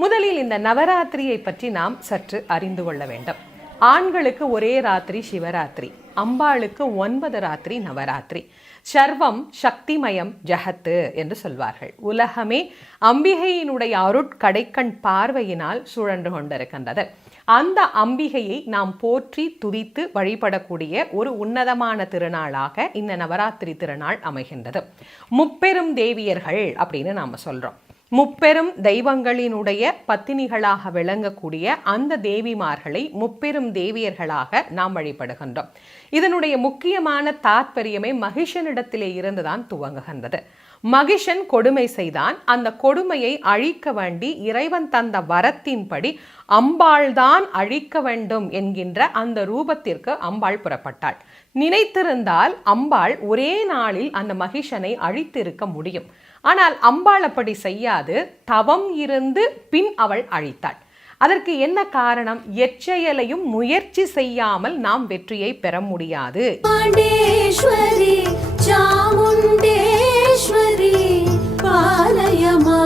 முதலில் இந்த நவராத்திரியை பற்றி நாம் சற்று அறிந்து கொள்ள வேண்டும். ஆண்களுக்கு ஒரே ராத்திரி சிவராத்திரி அம்பாளுக்கு ஒன்பது ராத்திரி நவராத்திரி. சர்வம் சக்திமயம் ஜகத்து என்று சொல்வார்கள். உலகமே அம்பிகையினுடைய அருட்கடைக்கண் பார்வையினால் சுழன்று கொண்டிருக்கின்றது. அந்த அம்பிகையை நாம் போற்றி துதித்து வழிபடக்கூடிய ஒரு உன்னதமான திருநாளாக இந்த நவராத்திரி திருநாள் அமைகின்றது. முப்பெரும் தேவியர்கள் அப்படின்னு நாம் சொல்கிறோம் முப்பெரும் தெய்வங்களினுடைய பத்தினிகளாக விளங்கக்கூடிய அந்த தேவிமார்களை முப்பெரும் தேவியர்களாக நாம் வழிபடுகின்றோம். இதனுடைய முக்கியமான தாற்பயமே மகிஷனிடத்திலே இருந்துதான் துவங்குகின்றது. மகிஷன் கொடுமை செய்தான். அந்த கொடுமையை அழிக்க வேண்டி இறைவன் தந்த வரத்தின்படி அம்பாள்தான் அழிக்க வேண்டும் என்கின்ற அந்த ரூபத்திற்கு அம்பாள் புறப்பட்டாள். நினைத்திருந்தால் அம்பாள் ஒரே நாளில் அந்த மகிஷனை அழித்திருக்க முடியும். ஆனால் அம்பாள் அப்படி செய்யாது. தவம் இருந்து பின் அவள் அழித்தாள். அதற்கு என்ன காரணம்? எச்செயலையும் முயற்சி செய்யாமல் நாம் வெற்றியை பெற முடியாது. பாண்டேஸ்வரி பாலயமா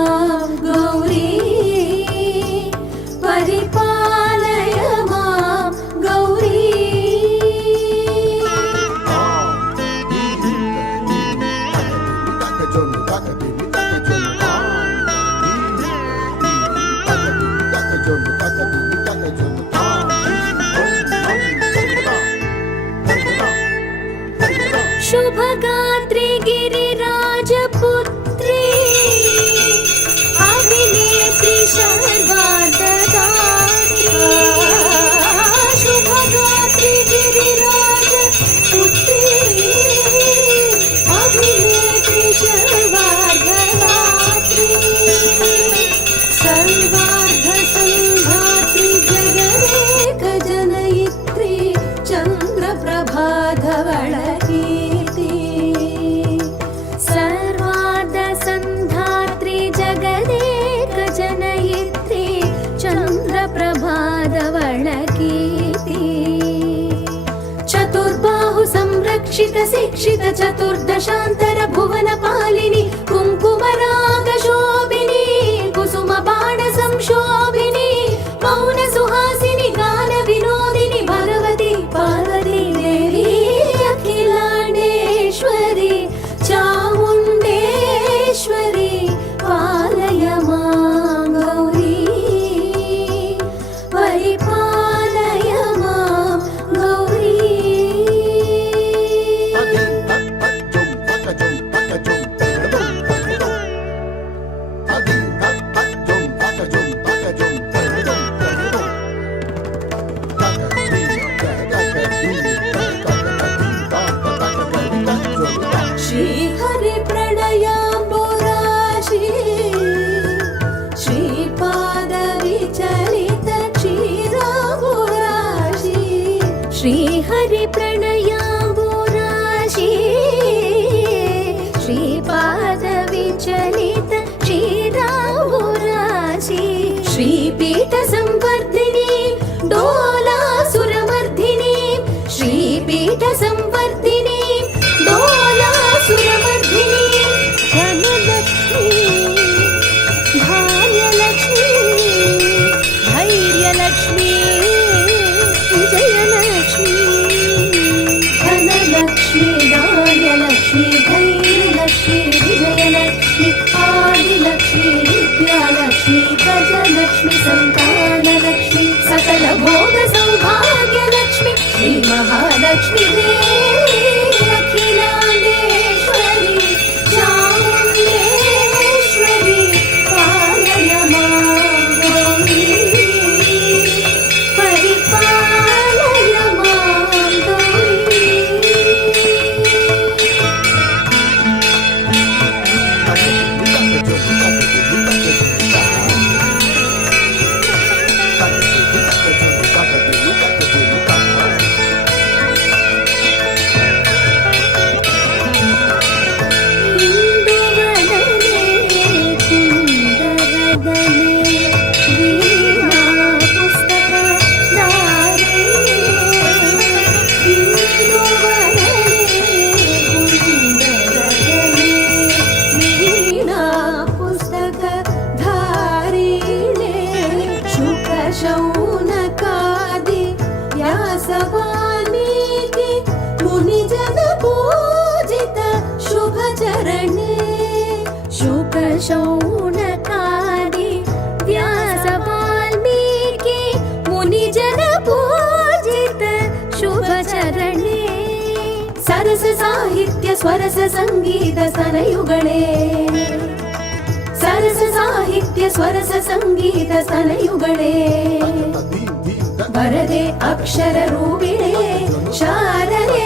संरक्षित शिक्षित चतुर्दशान्तर भुवन पालिनि ಸ್ವರಸ ಸಂಗೀತ ಸನಯುಗಳೇ ಸರಸ ಸಾಹಿತ್ಯ ಸ್ವರಸ ಸಂಗೀತ ಸನಯುಗಳೇ ವರದೆ ಅಕ್ಷರ ರೂಪಿಣೆ ಶಾರದೆ.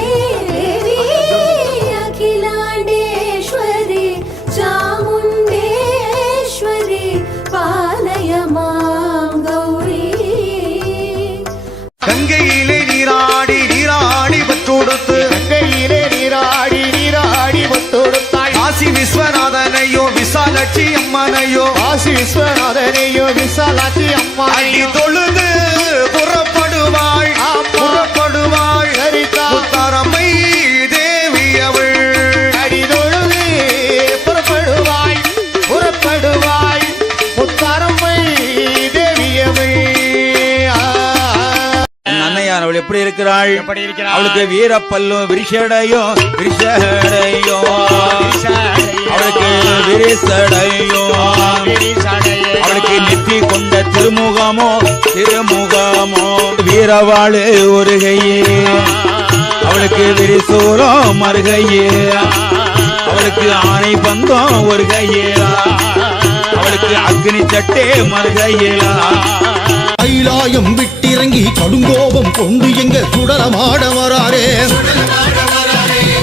விசாலட்சி அம்மனையோ. காசி விஸ்வநாதனையோ விசாலாட்சி அடி அம்மானையோ தொழுது புறப்படுவாள். புறப்படுவாள் சரிதான். முத்தாரம்மை தேவி அவள். அடிதொழுது புறப்படுவாய். புறப்படுவாய். முத்தாரம்மை தேவியவை அன்னையானவள் எப்படி இருக்கிறாள்? எப்படி இருக்கிறாள்? அவளுக்கு வீரப்பல்லும் விரிசடையும் விரிசடையும் அவளுக்கு விரிசடையும். அவளுக்கு நெத்தி கொண்ட திருமுகமோ திருமுகமோ வீரவாளு ஒருகையே அவளுக்கு விரிசூரோ மருகையே அவளுக்கு ஆணை பந்தம் ஒரு கையேலா அவளுக்கு அக்னி சட்டே மருகையேலா கைலாயம் விட்டிறங்கி கடுங்கோபம் கொண்டு எங்க சுடலமாட வராரே?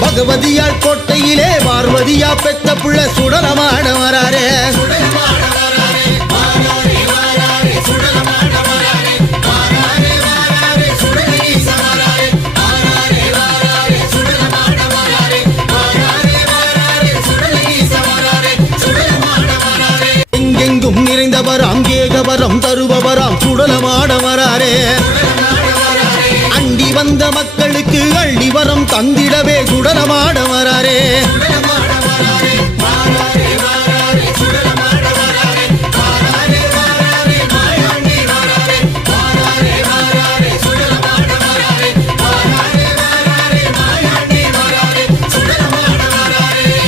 பகவதியால் கோட்டையிலே பார்வதியா பெத்த புள்ள சுடலமாட வராரே. தந்திடவே சுடலமாட வராரே.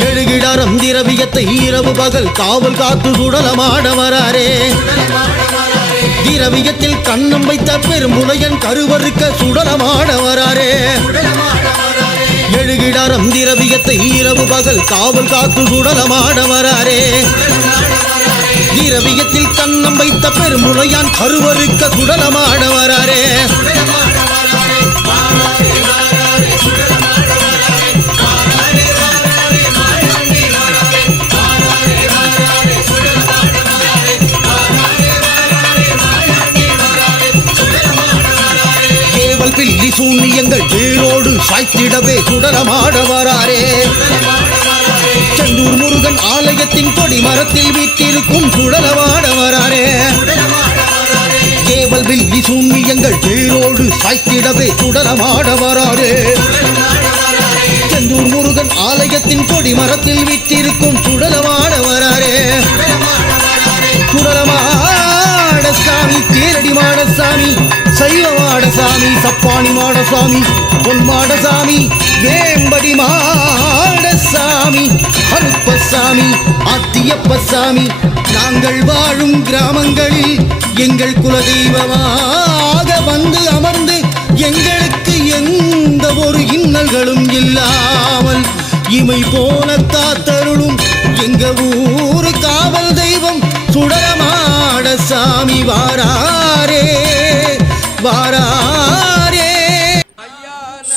எழுகிடாரம் திரவியத்தை இரவு பகல் காவல் காத்து சுடலமாட வராரே. திரவியத்தில் கண்ணம் வைத்த பெருமுனையன் கருவறுக்க சுடலமாட வராரே. எழுகிடாரம் திரவியத்தை இரவு பகல் காவல் காத்து சுடலமாட வராரே திரவியத்தில் கண்ணம் வைத்த பெருமுறையான் கருவறுக்க சுடலமாட வராரே சூன்யங்கள் வேரோடு சாய்த்திடவே சுடரமாட வராரே. செந்தூர் முருகன் ஆலயத்தின் கொடி மரத்தில் வீட்டிருக்கும் சுடலமாட வராரே. கேவல்வில் இசூன்யங்கள் வேரோடு சாய்த்திடவே சுடலமாட வராரே. செந்தூர் முருகன் ஆலயத்தின் கொடி மரத்தில் வீட்டிருக்கும் சுடலமாட வராரே. சுடலமாட சாமி தேரடி மாடசாமி சைவ மாடசாமி சப்பானி மாடசாமி பொன் மாடசாமி வேம்படி மாடசாமி அருப்பசாமி ஆத்தியப்பசாமி நாங்கள் வாழும் கிராமங்களில் எங்கள் குலதெய்வமாக வந்து அமர்ந்து எங்களுக்கு எந்த ஒரு இன்னல்களும் இல்லாமல் இமை போல காத்தருளும் எங்க ஊரு காவல் தெய்வம் சுடரமாட சாமி வாராரே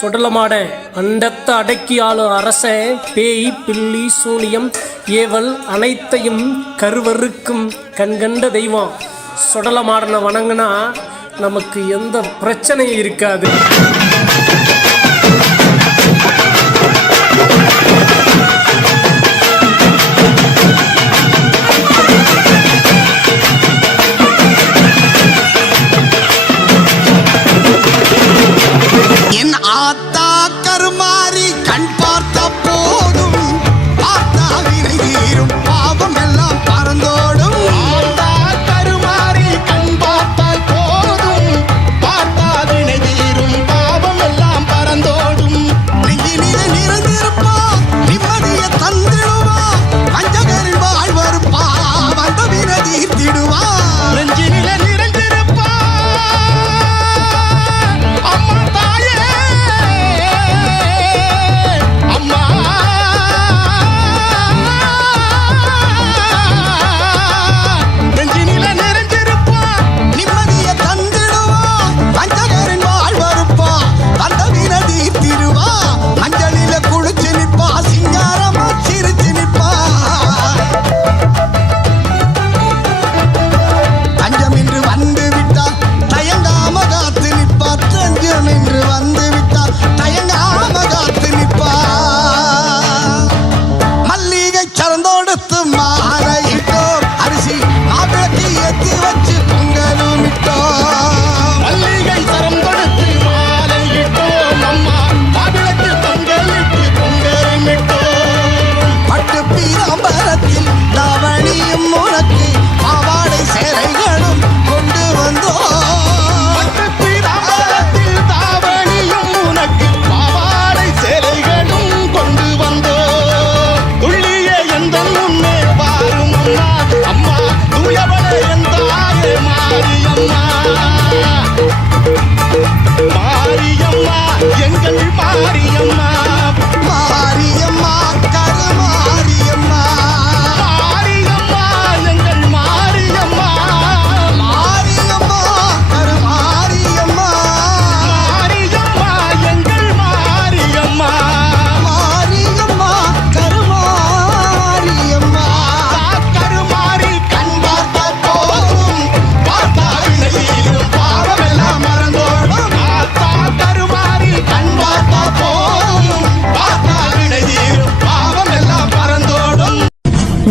சுடலமாட அண்டத்த அடக்கி ஆளும் அரசன் பேய் பில்லி சூனியம் ஏவல் அனைத்தையும் கருவறுக்கும் கண்கண்ட தெய்வம். சுடலமாடனை வணங்குனா நமக்கு எந்த பிரச்சனையும் இருக்காது.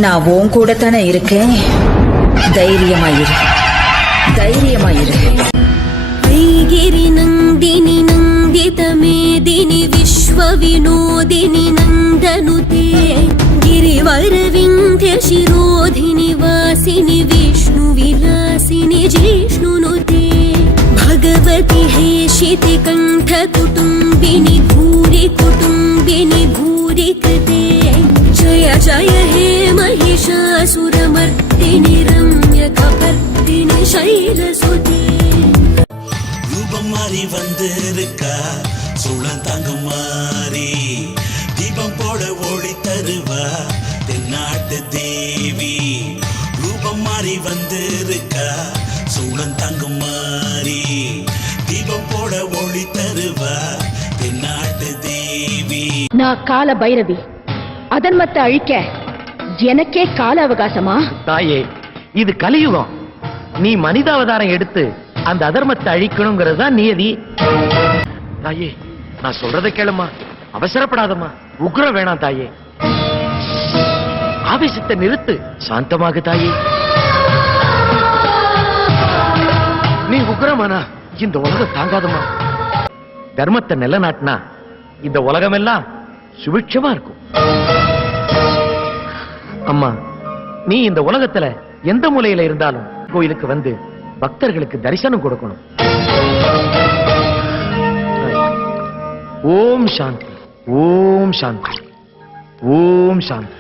நான் உன் கூட தானே இருக்கேன் தைரியமாயிரு தைரியமாயிரு ऐगिरि नन्दिनि नन्दित मेदिनि विश्वविनोदिनि नन्दनुते गिरिवरविन्ध्य शिरोधिनि वासिनि विष्णुविलासिनि जिष्णुनुते भगवति हेशिति कण्ठकुटुम्बिनि भूरि महिषासुरमर्दिनि रम्यकपर्दिनि शैलसुते ரூபம் மாறி வந்திருக்கா சூழம் தாங்கும் மாறி தீபம் போட ஓடி தருவா தென்னாட்டு தேவி ரூபம் மாறி வந்திருக்கா சூழம் தாங்கும் மாறி தீபம் போட ஒளி தருவா தென்னாட்டு தேவி நான் கால பைரவி அதர்மத்தை அழிக்க எனக்கே கால அவகாசமா? தாயே இது கலியுகம். நீ மனித அவதாரம் எடுத்து அந்த அதர்மத்தை அழிக்கணுங்கிறது தான் நியதி? தாயே நான் சொல்றதை கேளுமா? அவசரப்படாதம்மா. உக்ரம் வேணாம் தாயே. ஆவேசத்தை நிறுத்து. சாந்தமாக தாயே. நீ உக்ரமானா? இந்த உலகம் தாங்காதமா தர்மத்தை நிலநாட்டினா இந்த உலகமெல்லாம் சுபிட்சமா இருக்கும். அம்மா நீ இந்த உலகத்துல எந்த மூலையில இருந்தாலும் கோயிலுக்கு வந்து பக்தர்களுக்கு தரிசனம் கொடுக்கணும். ஓம் சாந்தி ஓம் சாந்தி ஓம் சாந்தி.